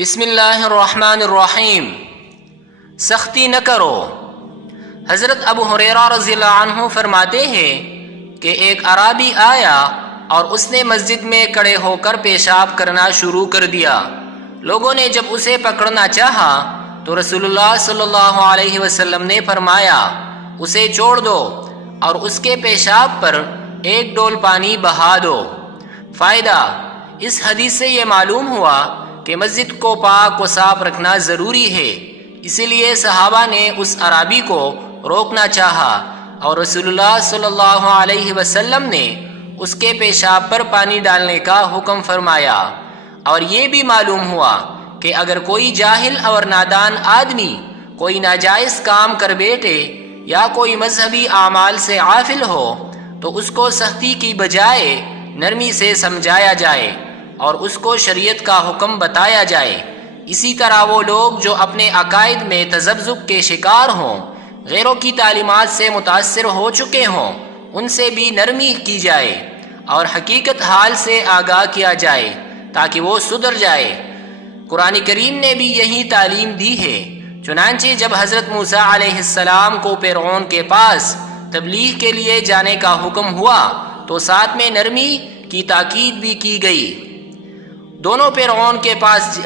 بسم اللہ الرحمن الرحیم۔ سختی نہ کرو۔ حضرت ابو ہریرہ رضی اللہ عنہ فرماتے ہیں کہ ایک اعرابی آیا اور اس نے مسجد میں کھڑے ہو کر پیشاب کرنا شروع کر دیا۔ لوگوں نے جب اسے پکڑنا چاہا تو رسول اللہ صلی اللہ علیہ وسلم نے فرمایا اسے چھوڑ دو اور اس کے پیشاب پر ایک ڈول پانی بہا دو۔ فائدہ: اس حدیث سے یہ معلوم ہوا کہ مسجد کو پاک و صاف رکھنا ضروری ہے، اسی لیے صحابہ نے اس اعرابی کو روکنا چاہا اور رسول اللہ صلی اللہ علیہ وسلم نے اس کے پیشاب پر پانی ڈالنے کا حکم فرمایا۔ اور یہ بھی معلوم ہوا کہ اگر کوئی جاہل اور نادان آدمی کوئی ناجائز کام کر بیٹھے یا کوئی مذہبی اعمال سے غافل ہو تو اس کو سختی کی بجائے نرمی سے سمجھایا جائے اور اس کو شریعت کا حکم بتایا جائے۔ اسی طرح وہ لوگ جو اپنے عقائد میں تذبذب کے شکار ہوں، غیروں کی تعلیمات سے متاثر ہو چکے ہوں، ان سے بھی نرمی کی جائے اور حقیقت حال سے آگاہ کیا جائے تاکہ وہ سدھر جائے۔ قرآن کریم نے بھی یہی تعلیم دی ہے۔ چنانچہ جب حضرت موسیٰ علیہ السلام کو فرعون کے پاس تبلیغ کے لیے جانے کا حکم ہوا تو ساتھ میں نرمی کی تاکید بھی کی گئی۔ دونوں فرعون کے پاس